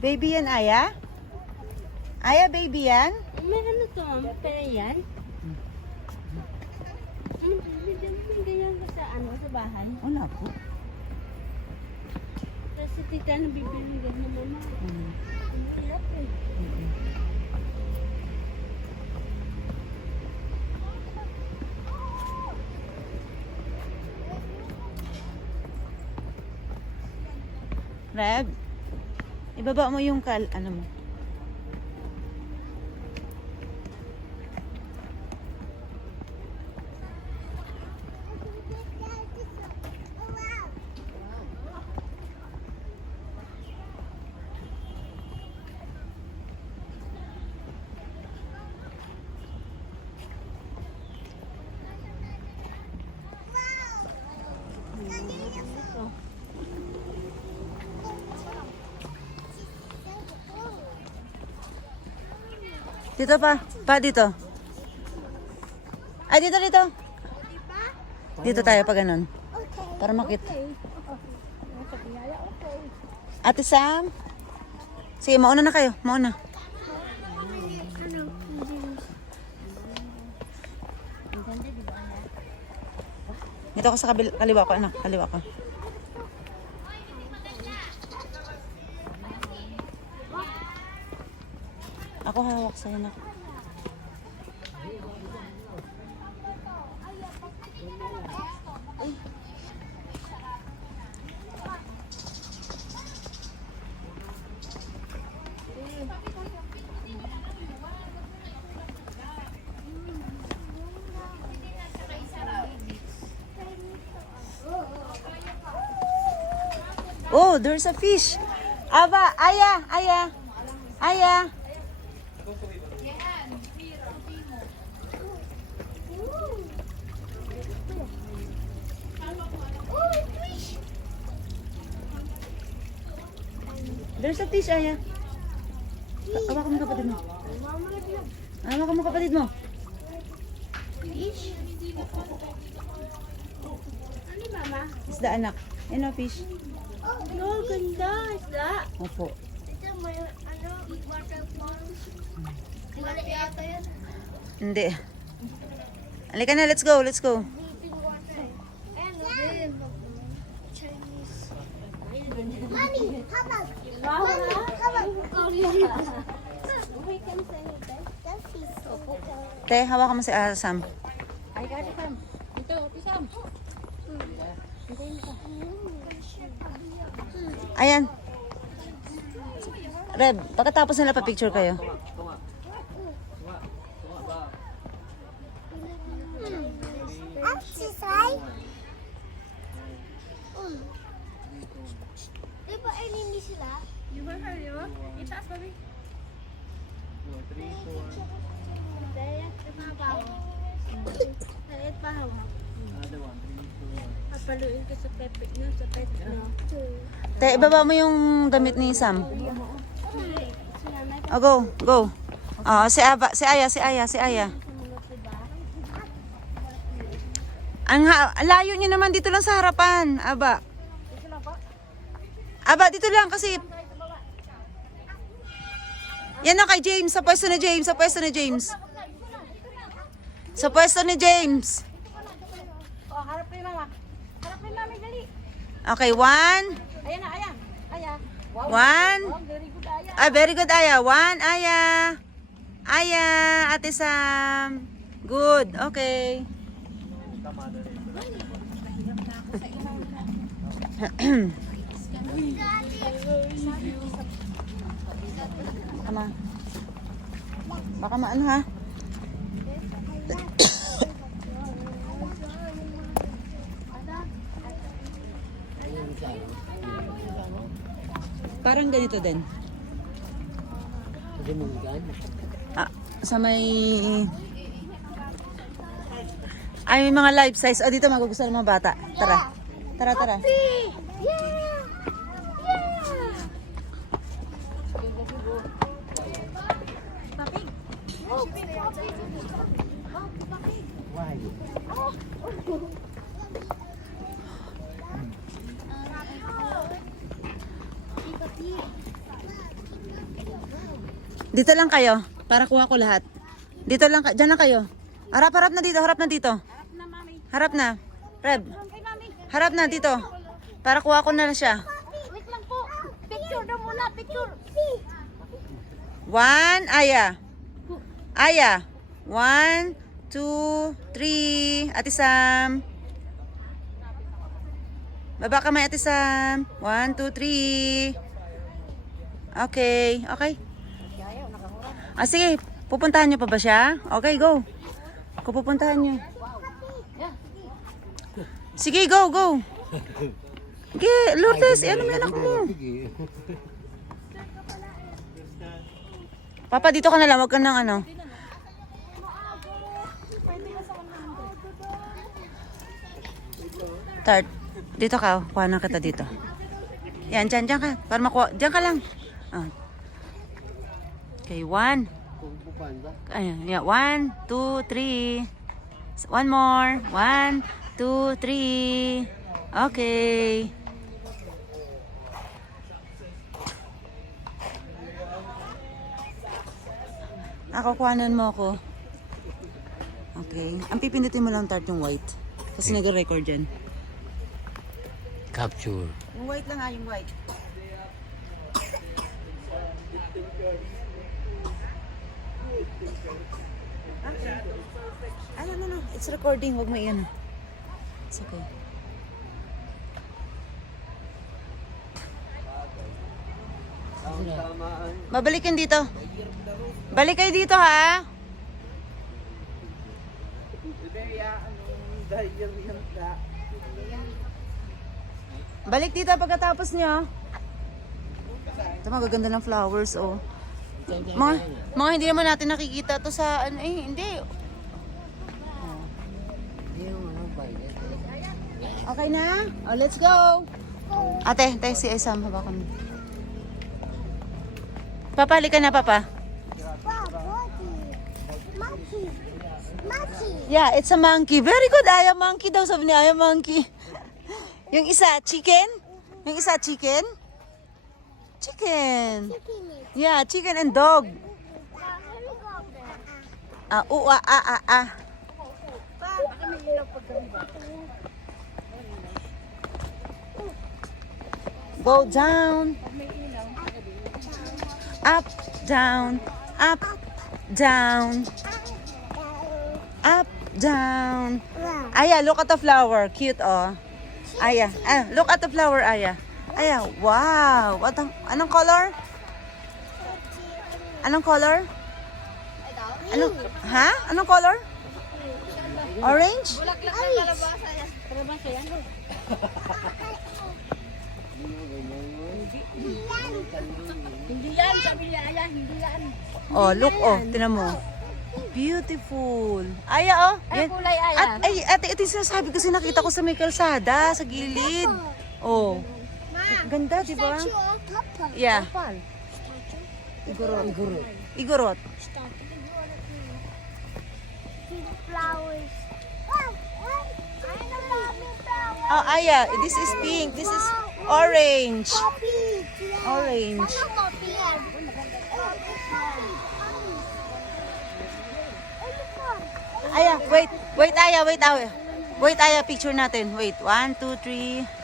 Baby yan, Aya? Aya, baby yan? May ano to, pera yan? May ganyan ka sa ano, sa bahay? Wala po. Kasi tita, nabibili ka na mama. Ang hirap eh. Reb, ibaba mo yung ano mo. Dito pa. Pa, dito. Ay, dito. Dito tayo pa ganun. Para makita. Ate Sam. Sige, mauna na kayo. Mauna. Dito ako sa kaliwa ko, anak. Kaliwa ko. Ako hawak sa'yo na. Oh, there's a fish. Aba, Aya. There's a fish, Aya. Hawakan mo kapatid mo. Hawakan mo kapatid mo. Fish? Ano mama? Isda, anak. Yan o, fish. No, ganda. Isda. Opo. Ito may ano, waterfalls. Malaki ata yun. Hindi. Halika na, let's go. Dripping water. Ayan, Chinese. Mommy, how about? Wow, Korean. We can say that. That is so cool. Te, hawakan mo si Sam. I got it from. Ito, Pisam. Ayan. Reb, pagkatapos nila pa-picture kayo. Diba enemy sila? You were her, di ba? Itaas, baby. 3, 4. Daya, tumabaw. Daya, pahaw. Papaluin ko sa pepe, no? Sa pet, no? Te, ibaba mo yung damit ni Sam. Oh, go. Oh, si Aya. Ang layo niyo naman dito lang sa harapan. Aba, dito lang kasi. Yan na kay James, sa pwesto ni James. Oh, harap kay mama. Dali. Okay, 1. Ayan na, ayan. Wow. 1. Oh, very good, Aya. Ah, very good, Aya. 1, Aya, Ate Sam. Good, okay. Ama. Baka maano ha? Parang ganito din. Sa may... Ay, may mga life size. O, dito magugustuhan ng mga bata. Tara. Yeah! Papig. Oh, papig. Why? Oh. Dito lang kayo. Para kuha ko lahat. Dito lang, dyan lang kayo. Harap na dito, harap na dito. Harap na. Reb, harap na dito. Para kuha ko na siya. Wait lang po. Picture daw muna, picture. 1, Aya. Aya. 1, 2, 3. Ate Sam. Baba kamay, Ate Sam. 1, 2, 3. Okay, okay. Ah, sige. Pupuntahan niyo pa ba siya? Okay, go. Kung pupuntahan niyo. Sige, go, go. Sige, Lourdes, ano may anak mo? Papa, dito ka na lang. Huwag ka nang ano. Tart, dito ka. Kuha na kita dito. Yan, dyan ka. Para makuha. Dyan ka lang. Ah. Okay, 1. Ayan, yeah. 1, 2, 3. One more. 1, 2, 3. Okay. Ako, kuhanan mo ako. Okay. Ang pipindutin mo lang, Tart, yung white. Kasi nag-record yan. Capture. Yung white lang yung white. Okay. No. It's recording. Huwag mo iyan. It's okay. Mabalikin dito. Balik kayo dito, ha? Balik dito pagkatapos nyo. Ito magaganda ng flowers, oh. Mga hindi naman natin nakikita to sa ano eh, hindi. Okay na? Oh, let's go. Ate, si Isam, hawakan mo. Papa, halika na, Papa. Yeah, it's a monkey. Very good. Aya monkey daw, sabi niya. Aya monkey. Yung isa, chicken? Yung isa, chicken? Chicken. Yeah, chicken and dog. Go down. Up, down. Up, down. Up, down. Aya, look at the flower. Cute, oh. Aya, look at the flower, Aya. Aya, wow. Anong color? Anong color? Anong color? Orange? Bulaklak ng kalabasa yan. Kalabasa yan. Hindi yan, sabi niya, Aya, hindi yan. Oh, look, oh. Tinan mo. Beautiful. Aya, oh. Ay, kulay, Aya. Ate, ito yung sinasabi kasi nakita ko sa may kalsada, sa gilid. Oh. Ganda, di ba? Yeah. Igorot. Flowers. Oh, Aya, this is pink. This is orange. Orange. Aya, wait. Wait, Aya, Aya, picture natin. Wait, 1, 2, 3.